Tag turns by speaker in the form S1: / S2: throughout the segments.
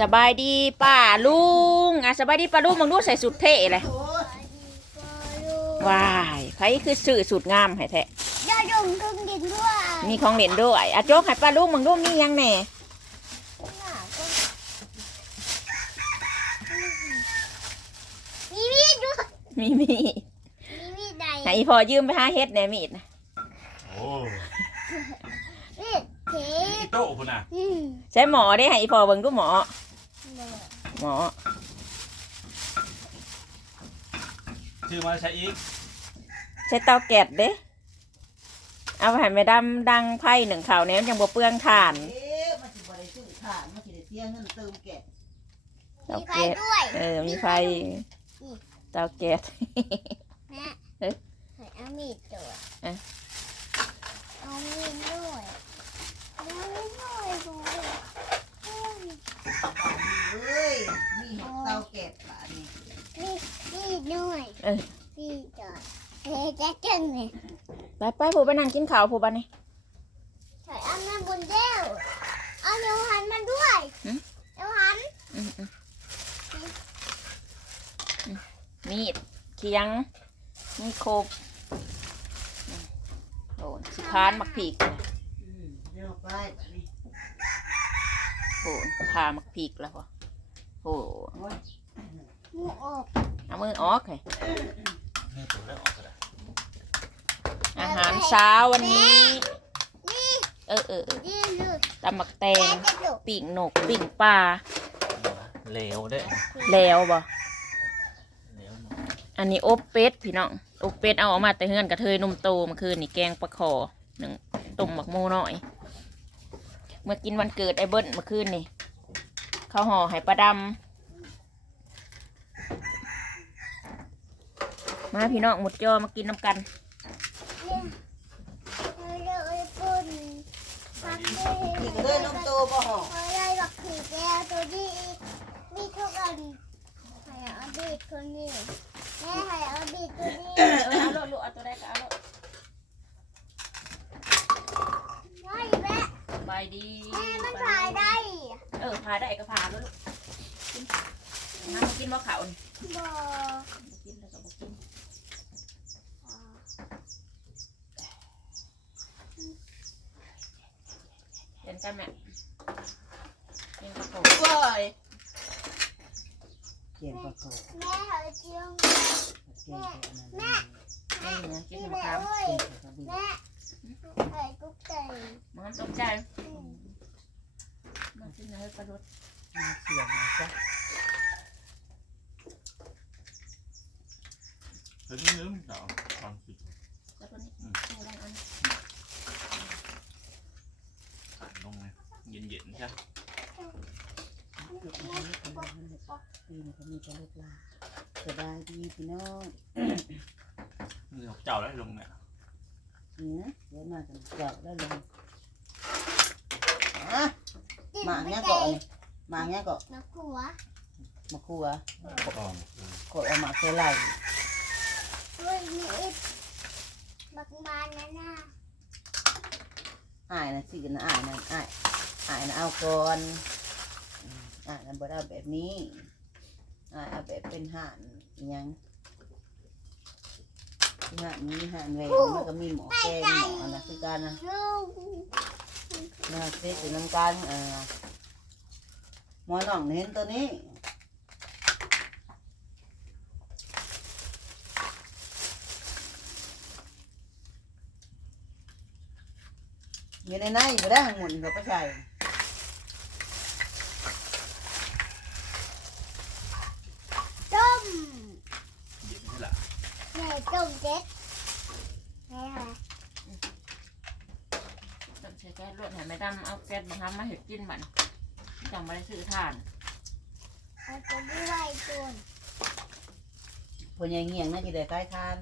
S1: สบายดีป้าลุงอะสบายดีป้าลุงมึงดูใส่สุดเท่เลยว้ายใครคือสื่อสุดงามให้แท้
S2: ยาดมเครื่องดินด้วย
S1: มีของเล่นด้วยอะโจ๊กให้ป้าลุงมึงดูมีหยังแหน่
S2: มีมีดด้วย
S1: มีมี
S2: มีมีดใด
S1: ให้อีพอยืมไปหาเฮ็ดแหน่มีดนะ
S3: โอ้
S2: มีดเท
S3: อีโต้คุณน่ะ
S2: อืม
S1: ใช้หมอได้ให้อีพอเบิ่งดูหมอ หมอ
S3: ชื่อมาใช้อีก
S1: ใช้เตาแก๊สเด้เอาไปให้แม่ดำดังไพ่หนึ่งข่าวแหนี้มันยังบ่เปลืองถ่าน
S4: เอ๊ะมันสิบ่ได้ซื้อถ่านมันสิได้เสียเงินเติมแก๊ส
S1: เตา
S2: มีไฟ
S1: แก๊ส
S2: ด้วย
S1: เออ มีไฟ เตาแก๊ส
S2: แม่
S1: เอ๊ะ
S2: เอามีดด้วย
S1: เอ๊ะ
S2: เอามีดด้วยเอามีดด้วยด้วย
S4: เอ้ย มีเห็ดเตาแก๊สบาดนี้
S2: มีมีดด้วย
S1: เออ
S2: มีดด้วยเฮ้ยจะจังเลย
S1: ไปไปผู้ไปนั่งกินข้าวผู้บ้านนี่
S2: ใส่เอาน้ำบนเจ้าเอาเดี๋ยวหันมาด้วย
S1: หืม
S2: เดี๋ยวหัน
S1: อืมอืมอืมมีดเคียง มีโคบอืมโอ้สิพานมักผีกเลย
S4: อืมเดี๋ยวไปบาดนี้
S1: โอ้พามักผีกแล้วพอ โอ้
S4: โอ้ย
S2: หมูออก
S1: เอามือออกเลย
S3: นี่ตัวแรกออกกระดาษ
S1: อาหารเช้าวันนี้
S2: นี่
S1: เออเออเออ
S2: นี่ลูก
S1: ตำมักแต
S2: แม่
S1: ง
S2: จะดุ
S1: ปิ่งนกปิ่งปลา
S3: เหลวเด้อ
S1: แล้วบ่
S3: เหลว
S1: อันนี้อบเป็ดพี่น้องอบเป็ดเอาออกมาแต่เฮือนกระเทยนมโตเมื่อคืนนี่แกงปลาคอหนึ่งต้มหมักโมหน่อย เมื่อกินวันเกิดไอ้เบิ้ลเมื่อคืนนี่ เขาวห่อให้ปลาดำมาพี่น้องหมดจอมากินน้ำกัน
S2: เลือกไอ้ปุ่นทำได้
S4: นี่ก็เลยนมโตบ่ห่อ
S2: เอาได้บักขีแก้วตัวนี้มีทุกอันให้เอาบีดคนนี้แม่ให้เอาบีดตัวนี้
S1: เออเอาโลดลูกเอาตัวได้ก็เอาโลด
S2: ได้แม่
S1: สบายดี
S2: แม่มันถ่ายได้
S1: เออพาได้ก็พาแล้วลูกกินมามากินมะขาวนี่
S2: บ่
S1: บ่กินแล้วก็บ่กินเห็นกันแม่กินกระโปงเว้ย
S4: เกียนปลาโข
S2: แม่ให้เจียง
S4: เกียนแม่
S1: นี่นะกิน
S2: ที่
S1: มะ
S2: แม่
S1: ขาม
S2: เอ้ย
S4: เกียนปลาบิน
S2: แม่ให้กุ๊กไก่
S1: มันตกใจ
S2: อื ม
S1: มันกินอะไรปลาดุด
S4: มาเสียงมาซะ
S3: เฮ้ยลืมเต่าตอนสิบ
S1: ปลาดุดนี่เอาได้อัน
S3: ขันลงเลยเย็นเย็นๆใช่
S4: ลูกนี้เป็นบ้านเด็กปีนี้เขามีแต่ลูกหลานสบายดีพี่น้อง
S3: มือของเจ้าแล้วลงเนี่ย
S4: เนี่ยเดี๋ยวมากันเจาะได้เลยอะ หมาเนี้ยก่อนหมาเนี้ยก่อน
S2: นักหัว
S4: มาคั่ว
S3: กอง
S4: กดเอามาเทไหล
S2: เฮ้ยมีอิดบักบานนะน่ะ
S4: อ่ายนะสินะอ่ายนะอ่ายอ่ายนะเอาก่อนอืมอ่ายนะบ่ได้เอาแบบนี้อ่ายเอาแบบเป็นห่านอิหยังห่านนี้ห่านแหวนมันก็มีหมอแกงหมอนะคือการนะ
S2: ลูก
S4: นะเซ็ตอยู่น้ำกันเอ่อหมอน้องเห็นตัวนี้อยู่ในในก็ได้หมุนก็ไปใส่ย
S2: ต้ม
S3: เย็นใช่ละ
S2: ใหญ่ต้มเจ็ดใช่ค่ะ
S1: ต้องใช้ แก๊สรวดให้แม่ดำเอาแก๊สมาทำมาเห็ดกินบัดนจังไม่ได้ซื้อทาน
S2: เอาตัวด้วยตัว
S4: พวกยังเงียงน่าจะได้ใกล้ทาน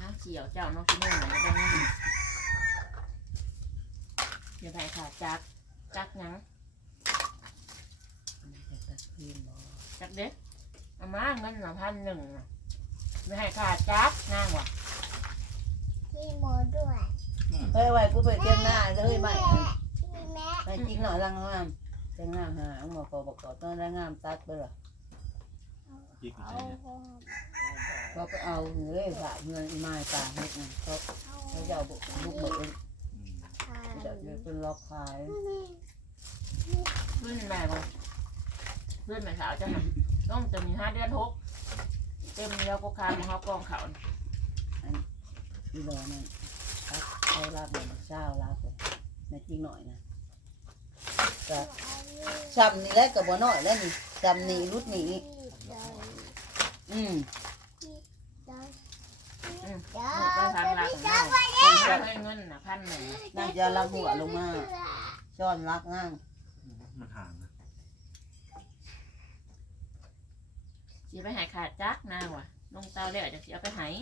S1: น้ำเขียวเจ้าน้องชิโน่ไหนได้นี่เดี๋ยวไปค่ะจักจักหยัง
S4: จะตัดคืนบ่
S1: จักเด็กเอามาเงินหนึ่งพันหนึ่งน่ะไม่ให้ขาดจักนั่งว่ะ
S2: ที่โมด้วย
S4: เฮ้ยไว้กูไปเจียงหน้าเลยไม่
S2: พี่แม่
S4: ไม่จริงหน่อยรังงามเจียงหน้าหาเอาบอกบอกบอกต้นรังงามตัดไปหรอ
S3: จิก
S2: เอา
S3: ใช่เนี่ย
S4: ก็ไปเอาเฮ้ยฝากเงินไม้ตาเฮ็ดนะเขาเขาจะเอาบุกบุกเบิก
S3: อืม
S4: เดี๋ยวเป็นล็อกขาย
S1: เพื่อนแม่บ่ เพื่อนแม่สาวจ้ะน่ะต้องจะมีห้าเดือนหกเต็มแล้วก็คานของเขากองเขา
S4: อีดอนั่นครับเขารับเงินเช้ารับเลยไม่จริงหน่อยนะก็ซ้ำนี่แหละกับบ่น้อยแล้วนี่ซ้ำนี่รุดนี่อืม
S1: อืม
S2: เดี๋ยว
S1: ไปทำรัก
S2: จะ
S1: ของ
S2: ไป
S1: เราให้เงินน่ะพันหนึ่ง
S4: น่าจะรับหัวลงมาช้อนรักง่าง
S3: มันห่างนะ
S1: สิไปใหายขาดจักนางว่ะลงเตาแล้วจะสิเอาไปใหาย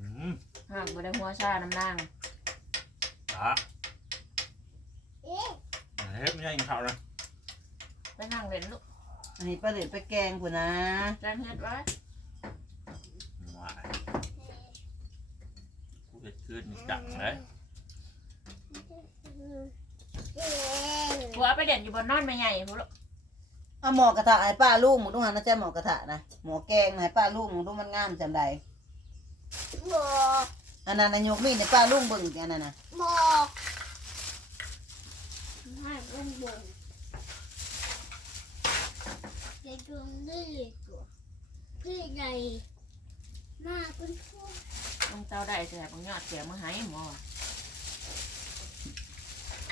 S3: อืม
S1: หากบ่ได้หัวชาน้ำนาง
S3: ตา
S2: เอ๊ะ
S3: เฮ้ยไม่ใช่กินข้าวนะ
S1: ไปนั่งเล่นลูก
S4: อันนี้ประเด็นไปแกงกูนะ
S1: แจ้งเฮ็ดไว้
S3: ว้ายกูเห็ดขึ้นนี่ดังเลย
S2: เอ๊ะ
S1: ผัวเอาไปเด่นอยู่บนนอนไม่ใหญ่พุลูก
S4: เอาหมอกระทะให้ป้าลูกมึงต้องหันนะจ๊ะหมอกระทะนะหมอแกงให้ป้าลูกมึงดูมันงามจำใด
S2: หมอก
S4: อันนั้นนายกมีดในป้าลูกเบิ่งอันนั้นนะ
S2: หมอกให้อุ้มบนจะดวงนี่ตัวพี่ใหญ่มากคุณพ่อ
S1: ลงเตาได้แต่บางยอด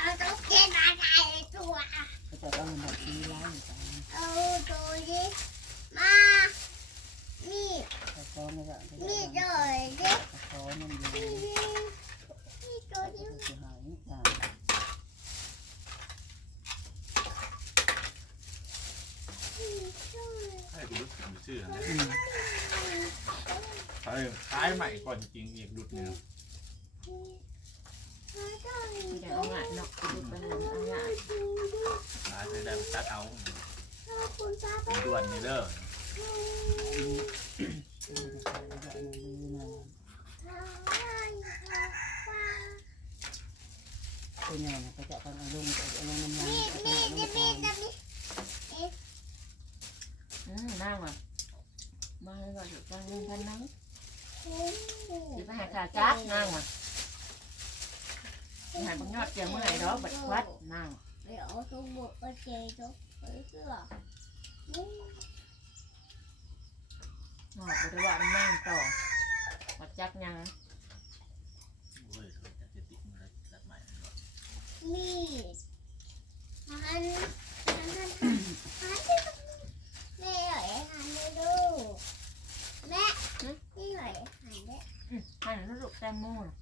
S1: เสียมาใหายมา
S2: ตัวเกนอะไรตัว
S4: เขาจะต้องแบบนี้ร้านไป
S2: เอาตัวนี้มานี่
S4: เขาซ้อนแล้วก็
S2: นี่เลยดิ
S4: เขาซ้อนนั่นอยู่
S2: นี่นี่ตัวนี้
S4: จะหายตา
S3: ให้กูรู้สึกชื่อนะ
S4: อืม
S3: ใช่คล้ายใหม่ก่อนจริงอีกดุดหนึ่ง
S1: ที่ได้ เอาง่ายเนาะดูไปเลยเอาง่าย
S3: คล้ายจะได้ไปตัดเอา
S2: คุณตาไป
S3: เป็นด่วนนี่เด้อ
S4: ตัวใหญ่นะเขาจะต้องเอาลงเอาลงน้ำมัน
S2: มีดมีดมีดมีดมีด
S1: อืมนั่งว่ะมาให้ก่อนอยู่กลางเงินพันนังสิไปใหายขาดจักนั่งว่ะใหายบางยอดเสียเมื่อไหร่ดอกบัดควัดนั่ง
S2: เดี๋ยวตัวบกก็เจตัวเสื้อ
S1: หอดบ่ได้ว่าน้ำนั่งต่อบัดจักยัง
S3: โอ้ยเขาจะติดมือตัดใหม่
S2: มีดหันหันหันหันแม่หน่อยหันเลยดูแม่นี่หน่อยหันได้
S1: อืมให้หนูลูกแตงโมน่ะ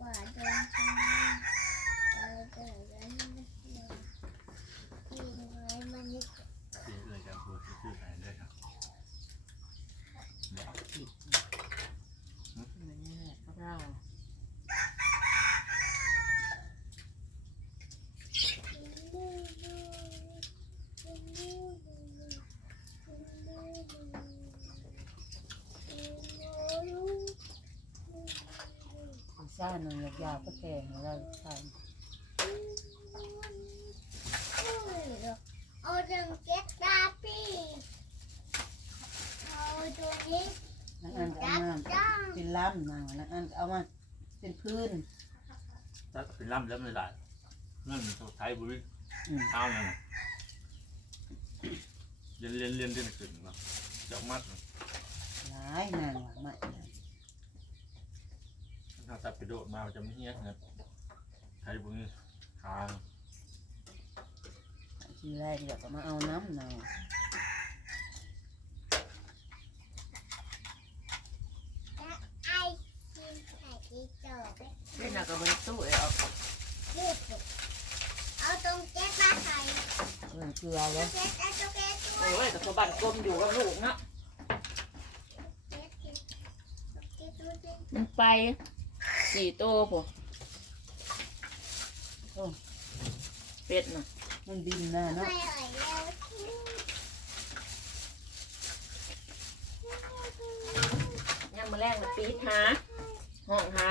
S2: ว่าโดนกินปลาดนกันกินไว้มันนี่
S3: เสียเลยกันพูดชื่อไหนด้วยครับเดี๋ยว
S1: เหมือนนี่แหละพวกเรา
S4: ซ่าหนึ่งยาวก็แกงเราใช่
S2: เอาจังเก็ตตาปีเอาตัวนี้
S4: นักอันเอามาเป็นล่ำนะนักอันเอามาเป็นพื้น
S3: ตัดเป็นล่ำแล้วไม่ได้นั่นตัวไทยบุรีเท้านั่นเรียนเรียนเรียนเรียนขึ้นเนาะจอกมัด
S4: หลายนางว่าไม่
S3: ถ้าตัดไปโดดมาจะไม่เฮี้ยนะไทยบุรีทาง
S4: ทีแรกเดี๋ยวก็มาเอาน้ำเนา
S2: ไอ้กินไข่ที่จอไป
S1: เล่นหนักกับบริตู้เออ
S2: ยืดเอาตรงเก็ตมาใส่
S4: เออเกลือแล้ว
S2: เก็ตเอาตัวเก็ตด้ว
S1: โอ้
S2: ย
S1: ยกับสบันกลมอยู่กับลูกเนาะ
S2: เก็ตเก็ตเก็ตดูดิ
S1: มันไป สี่โต้ปุ๊บเป็ดน่ะ
S4: มันบินน่เนาะ
S2: ยาม
S1: มาแรงนะปีดหาห้องหา